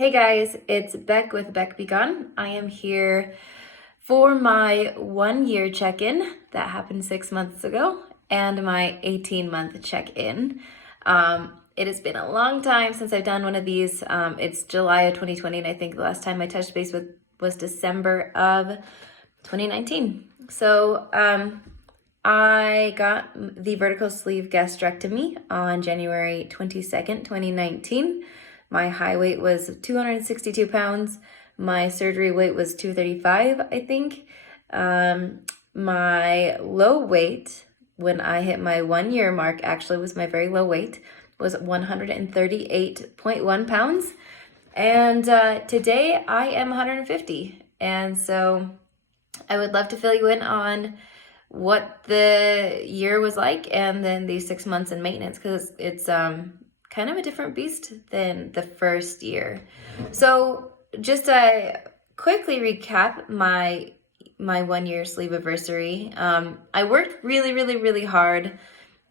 Hey guys, it's Beck with Beck Begun. I am here for my 1-year check-in that happened 6 months ago and my 18-month check-in. It has been a long time since I've done one of these. It's July of 2020, and I think the last time I touched base was December of 2019. So I got the vertical sleeve gastrectomy on January 22nd, 2019. My high weight was 262 pounds. My surgery weight was 235, I think. My low weight, when I hit my 1-year mark, actually was my very low weight, was 138.1 pounds. And today I am 150. And so I would love to fill you in on what the year was like and then these 6 months in maintenance, because it's kind of a different beast than the first year. So just to quickly recap my 1-year sleeve anniversary, I worked really hard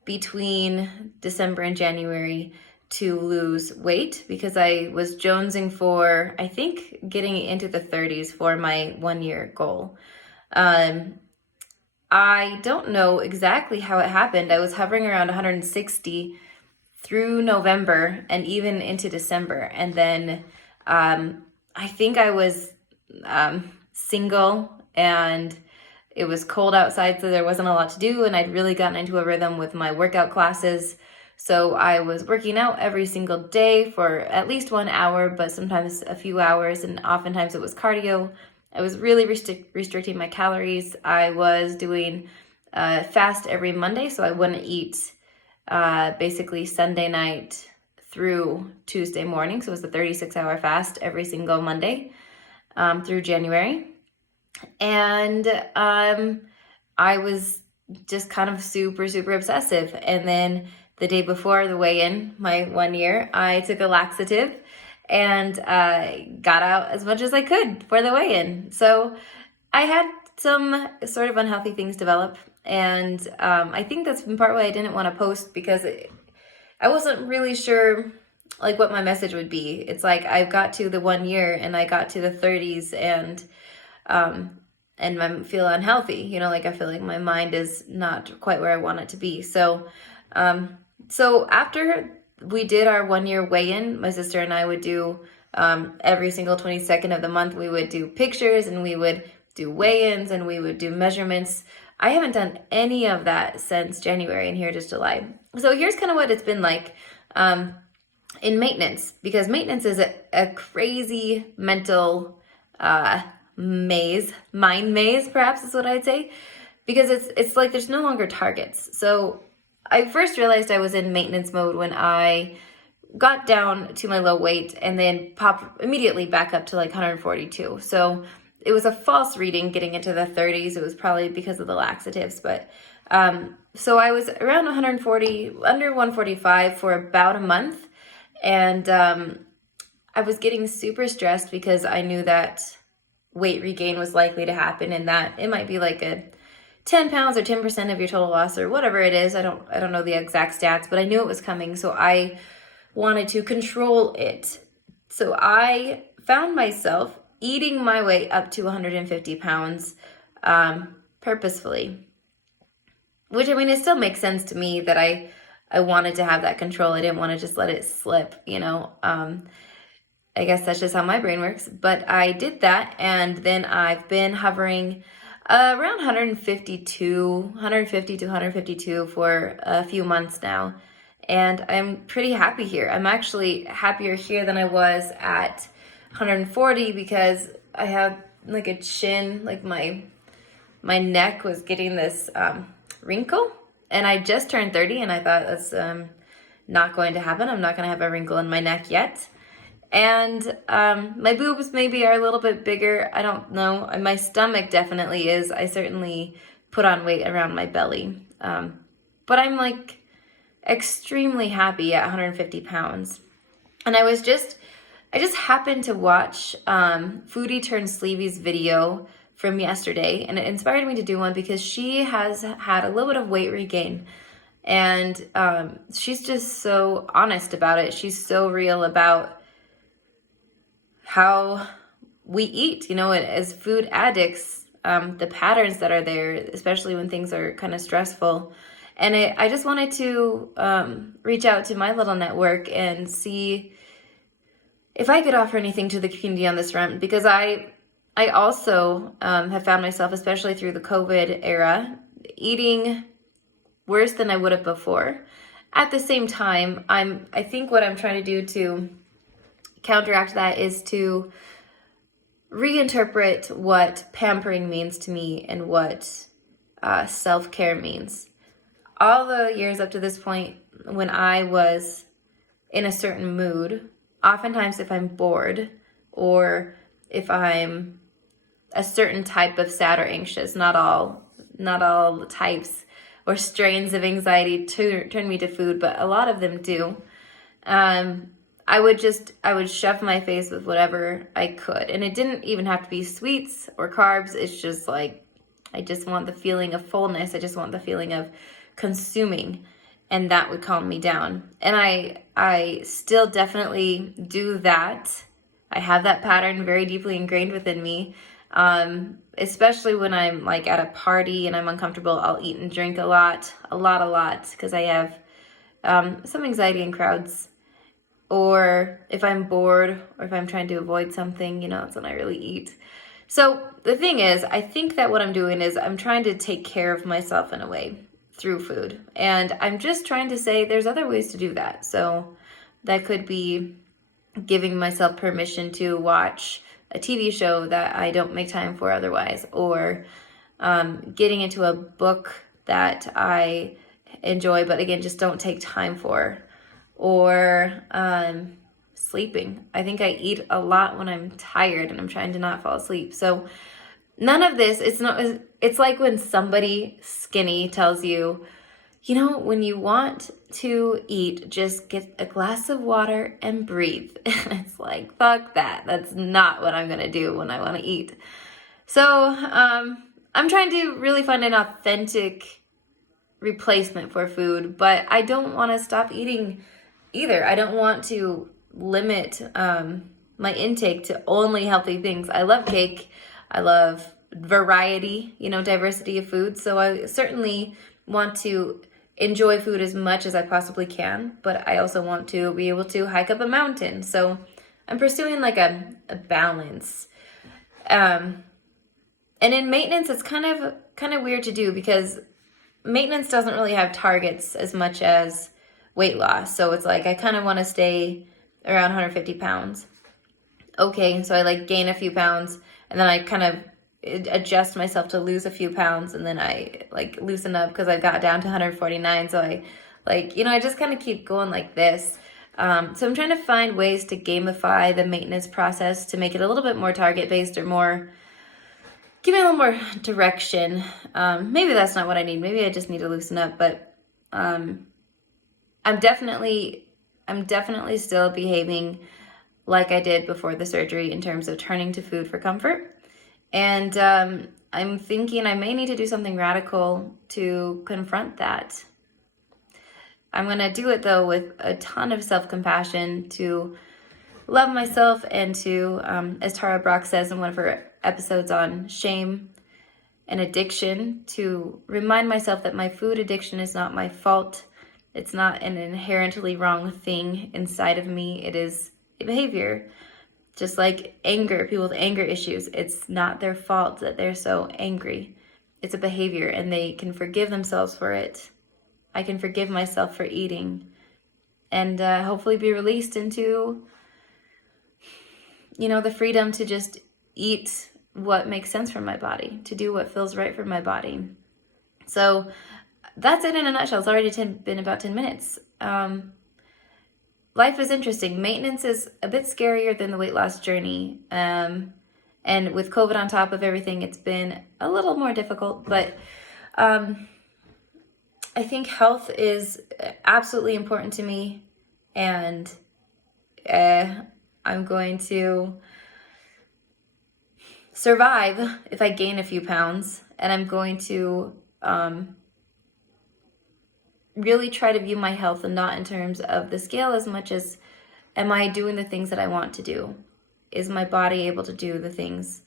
between December and January to lose weight because I was jonesing for, I think, getting into the 30s for my 1-year goal. I don't know exactly how it happened. I was hovering around 160 through November and even into December. And then I think I was single and it was cold outside, so there wasn't a lot to do. And I'd really gotten into a rhythm with my workout classes. So I was working out every single day for at least 1 hour, but sometimes a few hours. And oftentimes it was cardio. I was really restricting my calories. I was doing fast every Monday, so I wouldn't eat basically Sunday night through Tuesday morning. So it was a 36-hour fast every single Monday through January. And I was just kind of super obsessive. And then the day before the weigh-in, my 1 year, I took a laxative and got out as much as I could for the weigh-in. So I had some sort of unhealthy things develop. And I think that's in part why I didn't want to post, because I wasn't really sure like what my message would be. It's like I got to the 1 year and I got to the 30s and I feel unhealthy. You know, like I feel like my mind is not quite where I want it to be. So after we did our 1-year weigh-in, my sister and I would do every single 22nd of the month, we would do pictures and we would do weigh-ins and we would do measurements. I haven't done any of that since January, and here it is July. So here's kind of what it's been like in maintenance, because maintenance is a crazy mental mind maze, perhaps is what I'd say, because it's like there's no longer targets. So I first realized I was in maintenance mode when I got down to my low weight and then popped immediately back up to like 142. So it was a false reading getting into the 30s. It was probably because of the laxatives. But so I was around 140, under 145 for about a month. And I was getting super stressed because I knew that weight regain was likely to happen and that it might be like a 10 pounds or 10% of your total loss or whatever it is. I don't know the exact stats, but I knew it was coming. So I wanted to control it. So I found myself eating my way up to 150 pounds purposefully, which, I mean, it still makes sense to me that I wanted to have that control. I didn't want to just let it slip, you know. I guess that's just how my brain works. But I did that, and then I've been hovering around 150 to 152 for a few months now. And I'm pretty happy here. I'm actually happier here than I was at 140 because I have like a chin, like my neck was getting this wrinkle, and I just turned 30 and I thought that's not going to happen. I'm not going to have a wrinkle in my neck yet. And my boobs maybe are a little bit bigger. I don't know. My stomach definitely is. I certainly put on weight around my belly. But I'm like extremely happy at 150 pounds. And I just happened to watch Foodie Turned Sleevy's video from yesterday, and it inspired me to do one because she has had a little bit of weight regain. And she's just so honest about it. She's so real about how we eat, as food addicts, the patterns that are there, especially when things are kind of stressful. And I just wanted to reach out to my little network and see if I could offer anything to the community on this front, because I also have found myself, especially through the COVID era, eating worse than I would have before. At the same time, I think what I'm trying to do to counteract that is to reinterpret what pampering means to me and what self-care means. All the years up to this point, when I was in a certain mood, oftentimes if I'm bored or if I'm a certain type of sad or anxious, not all types or strains of anxiety turn me to food, but a lot of them do. I would shove my face with whatever I could. And it didn't even have to be sweets or carbs. It's just like, I just want the feeling of fullness. I just want the feeling of consuming, and that would calm me down. And I still definitely do that. I have that pattern very deeply ingrained within me. Especially when I'm like at a party and I'm uncomfortable, I'll eat and drink a lot, because I have some anxiety in crowds. Or if I'm bored or if I'm trying to avoid something, that's when I really eat. So the thing is, I think that what I'm doing is I'm trying to take care of myself in a way through food. And I'm just trying to say there's other ways to do that. So that could be giving myself permission to watch a TV show that I don't make time for otherwise, or getting into a book that I enjoy, but again, just don't take time for, or sleeping. I think I eat a lot when I'm tired and I'm trying to not fall asleep. So none of this, it's like when somebody skinny tells you, when you want to eat, just get a glass of water and breathe. And it's like, fuck that. That's not what I'm going to do when I want to eat. So I'm trying to really find an authentic replacement for food, but I don't want to stop eating either. I don't want to limit my intake to only healthy things. I love cake. I love variety, diversity of food. So I certainly want to enjoy food as much as I possibly can, but I also want to be able to hike up a mountain. So I'm pursuing like a balance. And in maintenance, it's kind of weird to do, because maintenance doesn't really have targets as much as weight loss. So it's like, I kind of want to stay around 150 pounds. Okay, so I like gain a few pounds, and then I kind of adjust myself to lose a few pounds, and then I like loosen up because I got down to 149. So I just kind of keep going like this. So I'm trying to find ways to gamify the maintenance process to make it a little bit more target-based, or more, give me a little more direction. Maybe that's not what I need. Maybe I just need to loosen up, but I'm definitely still behaving like I did before the surgery in terms of turning to food for comfort. And I'm thinking I may need to do something radical to confront that. I'm going to do it, though, with a ton of self-compassion, to love myself, and to, as Tara Brach says in one of her episodes on shame and addiction, to remind myself that my food addiction is not my fault. It's not an inherently wrong thing inside of me. It is a behavior. Just like anger, people with anger issues, it's not their fault that they're so angry. It's a behavior, and they can forgive themselves for it. I can forgive myself for eating, and hopefully be released into, the freedom to just eat what makes sense for my body, to do what feels right for my body. So that's it in a nutshell. It's already been about 10 minutes. Life is interesting. Maintenance is a bit scarier than the weight loss journey. And with COVID on top of everything, it's been a little more difficult. But I think health is absolutely important to me. And I'm going to survive if I gain a few pounds. And I'm going to really try to view my health and not in terms of the scale as much as, am I doing the things that I want to do? is my body able to do the things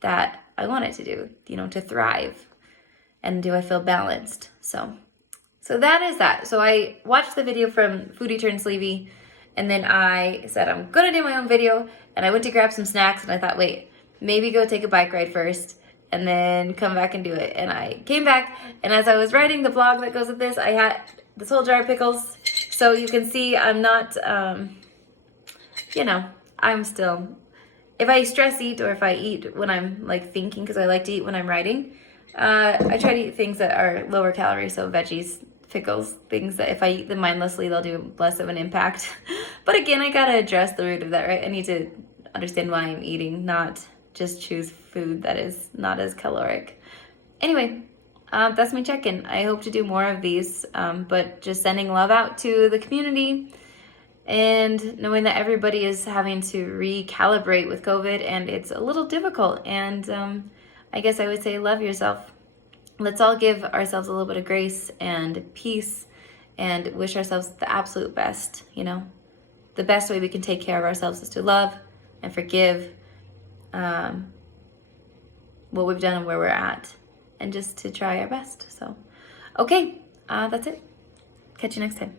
that I want it to do, you know, to thrive? And do I feel balanced? So that is that. So I watched the video from Foodie Turned Sleevey, and then I said, I'm gonna do my own video, and I went to grab some snacks, and I thought, wait, maybe go take a bike ride first, and then come back and do it. And I came back, and as I was writing the blog that goes with this, I had this whole jar of pickles. So you can see I'm not, you know, I'm still, if I stress eat or if I eat when I'm like thinking, because I like to eat when I'm writing, I try to eat things that are lower calorie, so veggies, pickles, things that if I eat them mindlessly, they'll do less of an impact. But again, I gotta address the root of that, right? I need to understand why I'm eating, not just choose food that is not as caloric. Anyway, that's my check-in. I hope to do more of these, but just sending love out to the community and knowing that everybody is having to recalibrate with COVID, and it's a little difficult. And I guess I would say love yourself. Let's all give ourselves a little bit of grace and peace and wish ourselves the absolute best, you know? The best way we can take care of ourselves is to love and forgive what we've done and where we're at, and just to try our best. So, okay, that's it. Catch you next time.